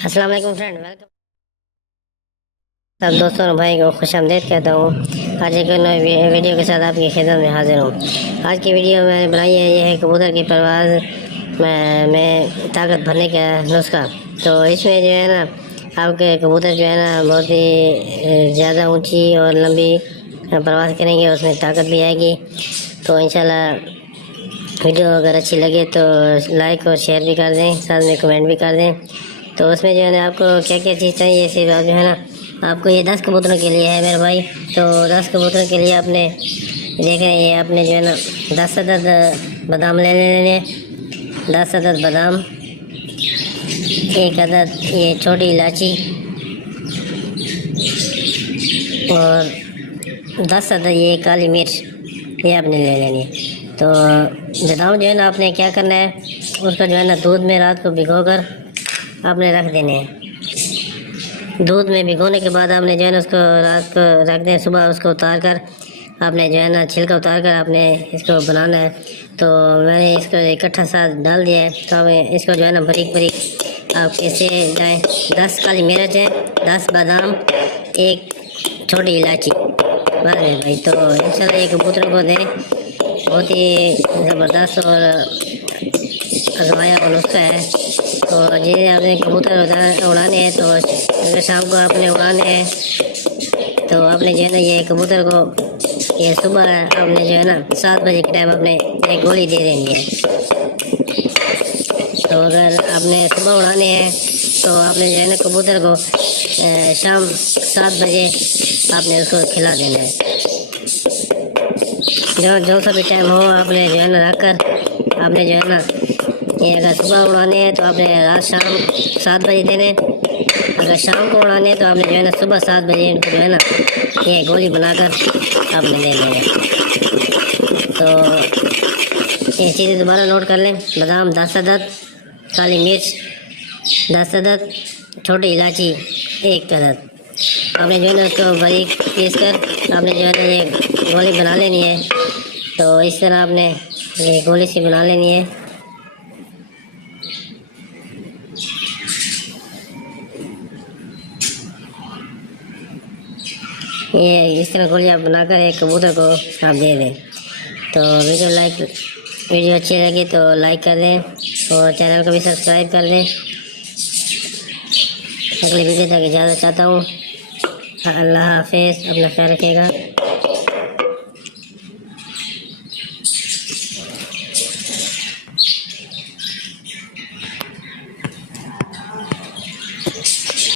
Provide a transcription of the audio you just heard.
अस्सलाम वालेकुम friend, welcome सब दोस्तों और भाई को खुश आमदेद कहता हूँ। आज एक नए वीडियो के साथ आपकी खिदमत में हाजिर हूँ। आज की वीडियो मैंने बनाई है, ये है कबूतर की परवाज़ में ताकत भरने का नुस्खा। तो इसमें जो है ना, आपके कबूतर जो है ना बहुत ही ज़्यादा ऊंची और लंबी परवाज़ करेंगे, उसमें ताकत भी आएगी। तो इंशाल्लाह वीडियो अगर अच्छी लगे तो लाइक और शेयर भी कर दें, साथ में कमेंट भी कर दें। तो उसमें जो है ना आपको क्या क्या चीज़ चाहिए, सिर्फ जो है ना आपको ये 10 कबूतरों के लिए है मेरे भाई। तो 10 कबूतरों के लिए आपने देख रहे हैं, ये आपने जो है ना 10 अदद बादाम ले लेने, 10 अदद बादाम, 1 अदद ये छोटी इलायची और 10 अदद ये काली मिर्च, ये आपने ले लेनी है। तो बादाम जो है ना आपने क्या करना है, उसको जो है ना दूध में रात को भिगोकर आपने रख देने हैं। दूध में भिगोने के बाद आपने जो है ना उसको रात को रख दें, सुबह उसको उतार कर आपने जो है ना छिलका उतार कर आपने इसको बनाना है। तो मैंने इसको इकट्ठा साथ डाल दिया है। तो अब इसको जो है ना बारीक बारीक आप कैसे जाएँ, 10 काली मिर्च है, 10 बादाम, 1 छोटी इलायची, बस है भाई। तो इंशाल्लाह ये कबूतरों को दें, बहुत ही ज़बरदस्त और आजमाया हुआ नुस्खा है। तो जिसे आपने कबूतर उड़ाने हैं, तो अगर शाम को आपने उड़ाने हैं तो आपने जो है ना ये कबूतर को ये सुबह आपने जो है ना 7 बजे के टाइम आपने एक गोली दे देनी है। तो अगर आपने सुबह उड़ाने हैं तो आपने जो है ना कबूतर को शाम 7 बजे आपने उसको खिला देना है। जो सा भी टाइम हो आपने जो है ना रख कर आपने जो है ना ये अगर सुबह उड़ाने हैं तो आपने रात शाम 7 बजे देने, अगर शाम को उड़ाने हैं तो आपने जो है ना सुबह 7 बजे इनको जो है ना ये गोली बनाकर आपने दे देना। तो ये चीज़ें दोबारा नोट कर लें, बादाम 10 अदद, काली मिर्च 10 अदद, छोटी इलायची 1 अदद, आपने जो है ना उसको बारीक पीस कर आपने जो है ना ये गोली बना लेनी है। तो इस तरह आपने ये गोली सी बना लेनी है। ये इस तरह गोली आप बनाकर एक कबूतर को आप दे दें। तो वीडियो अच्छी लगी तो लाइक कर दें और चैनल को भी सब्सक्राइब कर दें। अगली वीडियो तक इजाज़त चाहता हूँ। अल्लाह हाफिज़, अपना ख्याल रखिएगा।